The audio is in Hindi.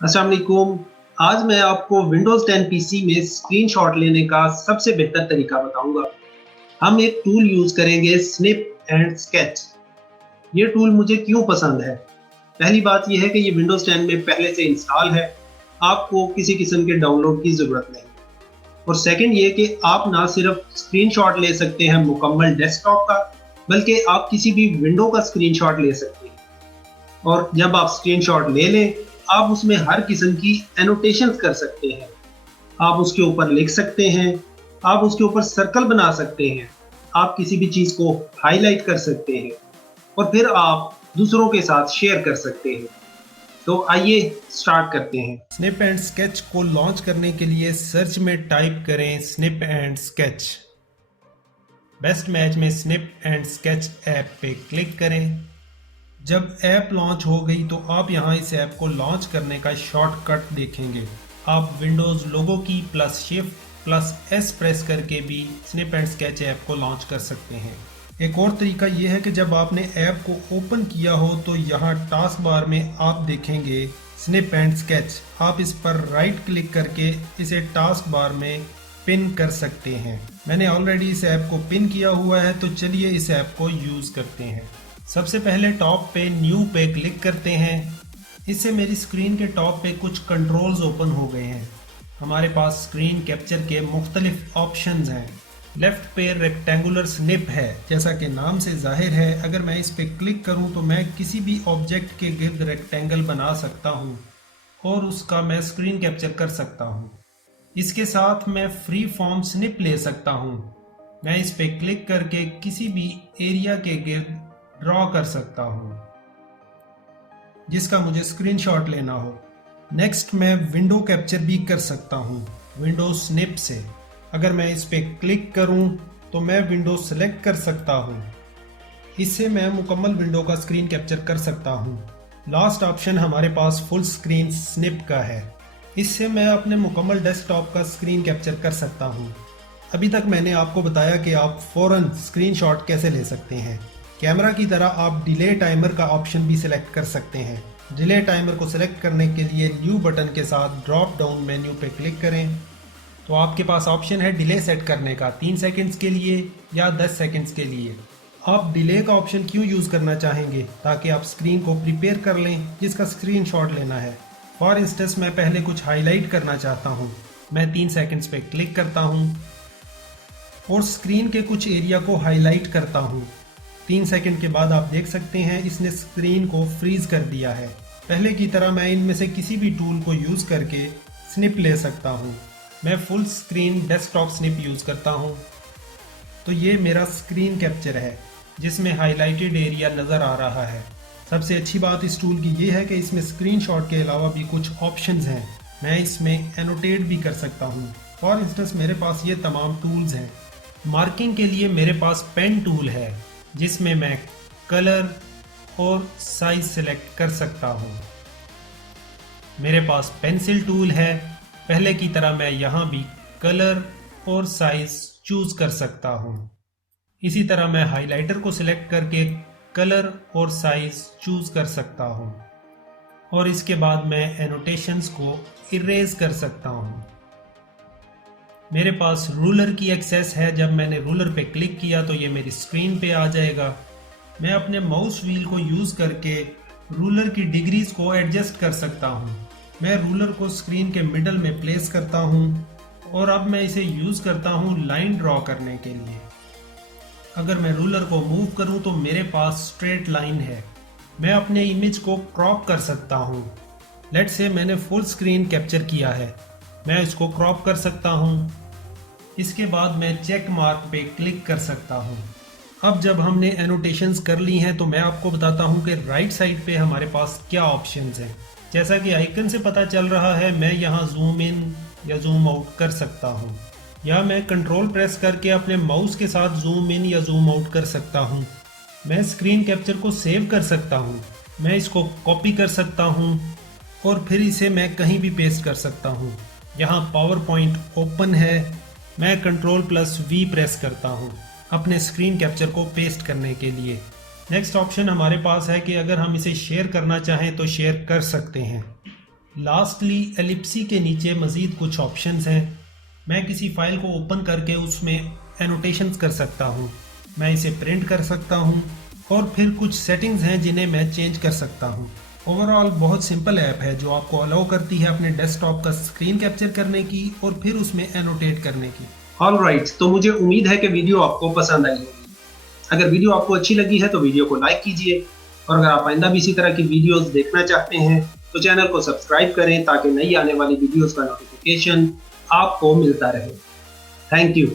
अस्सलाम वालेकुम। आज मैं आपको विंडोज़ 10 पीसी में स्क्रीनशॉट लेने का सबसे बेहतर तरीका बताऊंगा। हम एक टूल यूज़ करेंगे स्निप एंड स्केच। ये टूल मुझे क्यों पसंद है? पहली बात यह है कि ये विंडोज़ 10 में पहले से इंस्टॉल है। आपको किसी किस्म के डाउनलोड की ज़रूरत नहीं। और सेकंड ये कि आप ना सिर्फ स्क्रीनशॉट ले सकते हैं मुकम्मल डेस्कटॉप का, बल्कि आप किसी भी विंडो का स्क्रीनशॉट ले सकते हैं। और जब आप स्क्रीनशॉट ले लें, आप उसमें हर किस्म की एनोटेशंस कर सकते हैं। आप उसके ऊपर लिख सकते हैं, आप उसके ऊपर सर्कल बना सकते हैं, आप किसी भी चीज़ को हाइलाइट कर सकते हैं और फिर आप दूसरों के साथ शेयर कर सकते हैं। तो आइए स्टार्ट करते हैं। स्निप एंड स्केच को लॉन्च करने के लिए सर्च में टाइप करें snip and sketch. Best match में स्निप एंड स्केच ऐप पे क्लिक करें। जब ऐप लॉन्च हो गई तो आप यहाँ इस ऐप को लॉन्च करने का शॉर्टकट देखेंगे। आप विंडोज़ लोगो की plus shift plus S press करके भी स्निप एंड स्केच ऐप को लॉन्च कर सकते हैं। एक और तरीका यह है कि जब आपने ऐप को ओपन किया हो तो यहाँ टास्क बार में आप देखेंगे स्निप एंड स्केच। आप इस पर राइट क्लिक करके इसे टास्क बार में पिन कर सकते हैं। मैंने ऑलरेडी इस ऐप को पिन किया हुआ है, तो चलिए इस ऐप को यूज़ करते हैं। सबसे पहले टॉप पे न्यू पे क्लिक करते हैं। इससे मेरी स्क्रीन के टॉप पे कुछ कंट्रोल्स ओपन हो गए हैं। हमारे पास स्क्रीन कैप्चर के मुख्तलिफ ऑप्शंस हैं। लेफ्ट पे रेक्टेंगुलर स्निप है, जैसा कि नाम से जाहिर है। अगर मैं इस पे क्लिक करूं तो मैं किसी भी ऑब्जेक्ट के गिर्द रेक्टेंगल बना सकता हूं और उसका मैं स्क्रीन कैप्चर कर सकता हूं। इसके साथ मैं फ्री फॉर्म स्निप ले सकता हूं। मैं इस पे क्लिक करके किसी भी एरिया के गिर्द ड्रॉ कर सकता हूं जिसका मुझे स्क्रीनशॉट लेना हो। नेक्स्ट मैं विंडो कैप्चर भी कर सकता हूं विंडो स्निप से। अगर मैं इस पे क्लिक करूं तो मैं विंडो सेलेक्ट कर सकता हूं। इससे मैं मुकम्मल विंडो का स्क्रीन कैप्चर कर सकता हूं। लास्ट ऑप्शन हमारे पास फुल स्क्रीन स्निप का है। इससे मैं अपने मुकम्मल डेस्कटॉप का स्क्रीन कैप्चर कर सकता हूं। अभी तक मैंने आपको बताया कि आप फ़ौरन स्क्रीनशॉट कैसे ले सकते हैं। कैमरा की तरह आप डिले टाइमर का ऑप्शन भी सिलेक्ट कर सकते हैं। डिले टाइमर को सिलेक्ट करने के लिए न्यू बटन के साथ ड्रॉप डाउन मेन्यू पे क्लिक करें तो आपके पास ऑप्शन है डिले सेट करने का 3 सेकंड्स के लिए या 10 सेकंड्स के लिए। आप डिले का ऑप्शन क्यों यूज़ करना चाहेंगे? ताकि आप स्क्रीन को प्रिपेयर कर लें जिसका स्क्रीनशॉट लेना है। फॉर इंस्टेंस मैं पहले कुछ हाईलाइट करना चाहता हूँ। मैं 3 सेकंड्स पे क्लिक करता हूँ और स्क्रीन के कुछ एरिया को हाईलाइट करता हूँ। 3 सेकंड के बाद आप देख सकते हैं इसने स्क्रीन को फ्रीज कर दिया है। पहले की तरह मैं इनमें से किसी भी टूल को यूज़ करके स्निप ले सकता हूँ। मैं full screen desktop snip use करता हूँ। तो ये मेरा स्क्रीन कैप्चर है जिसमें हाईलाइटेड एरिया नज़र आ रहा है। सबसे अच्छी बात इस टूल की ये है कि इसमें स्क्रीनशॉट के अलावा भी कुछ ऑप्शंस हैं। मैं इसमें एनोटेट भी कर सकता हूँ। फॉर इंस्टेंस मेरे पास ये तमाम टूल्स हैं। मार्किंग के लिए मेरे पास पेन टूल है जिसमें मैं कलर और साइज सेलेक्ट कर सकता हूँ। मेरे पास पेंसिल टूल है। पहले की तरह मैं यहाँ भी कलर और साइज चूज कर सकता हूँ। इसी तरह मैं हाइलाइटर को सिलेक्ट करके कलर और साइज चूज कर सकता हूँ और इसके बाद मैं एनोटेशंस को इरेज कर सकता हूँ। मेरे पास रूलर की एक्सेस है। जब मैंने रूलर पे क्लिक किया तो ये मेरी स्क्रीन पे आ जाएगा। मैं अपने माउस व्हील को यूज़ करके रूलर की डिग्रीज को एडजस्ट कर सकता हूँ। मैं रूलर को स्क्रीन के मिडल में प्लेस करता हूँ और अब मैं इसे यूज़ करता हूँ लाइन ड्रॉ करने के लिए। अगर मैं रूलर को मूव करूँ तो मेरे पास स्ट्रेट लाइन है। मैं अपने इमेज को क्रॉप कर सकता हूँ। लेट्स से मैंने फुल स्क्रीन कैप्चर किया है, मैं इसको क्रॉप कर सकता हूँ। इसके बाद मैं चेक मार्क पे क्लिक कर सकता हूँ। अब जब हमने एनोटेशंस कर ली हैं तो मैं आपको बताता हूँ कि राइट साइड पे हमारे पास क्या ऑप्शंस हैं। जैसा कि आइकन से पता चल रहा है, मैं यहाँ जूम इन या जूम आउट कर सकता हूँ, या मैं कंट्रोल प्रेस करके अपने माउस के साथ जूम इन या जूम आउट कर सकता हूँ। मैं स्क्रीन कैप्चर को सेव कर सकता हूँ। मैं इसको कॉपी कर सकता हूँ और फिर इसे मैं कहीं भी पेस्ट कर सकता हूँ। यहाँ पावर पॉइंट ओपन है। मैं कंट्रोल प्लस वी प्रेस करता हूँ अपने स्क्रीन कैप्चर को पेस्ट करने के लिए। नेक्स्ट ऑप्शन हमारे पास है कि अगर हम इसे शेयर करना चाहें तो शेयर कर सकते हैं। लास्टली एलिप्सी के नीचे मज़ीद कुछ ऑप्शंस हैं। मैं किसी फाइल को ओपन करके उसमें एनोटेशंस कर सकता हूँ। मैं इसे प्रिंट कर सकता हूँ और फिर कुछ सेटिंग्स हैं जिन्हें मैं चेंज कर सकता हूँ। ओवरऑल बहुत सिंपल ऐप है जो आपको अलाउ करती है अपने डेस्कटॉप का स्क्रीन कैप्चर करने की और फिर उसमें एनोटेट करने की। ऑलराइट, तो मुझे उम्मीद है कि वीडियो आपको पसंद आई होगी। अगर वीडियो आपको अच्छी लगी है तो वीडियो को लाइक कीजिए और अगर आप आइंदा भी इसी तरह की वीडियोस देखना चाहते हैं तो चैनल को सब्सक्राइब करें ताकि नई आने वाली वीडियोस का नोटिफिकेशन आपको मिलता रहे। Thank you.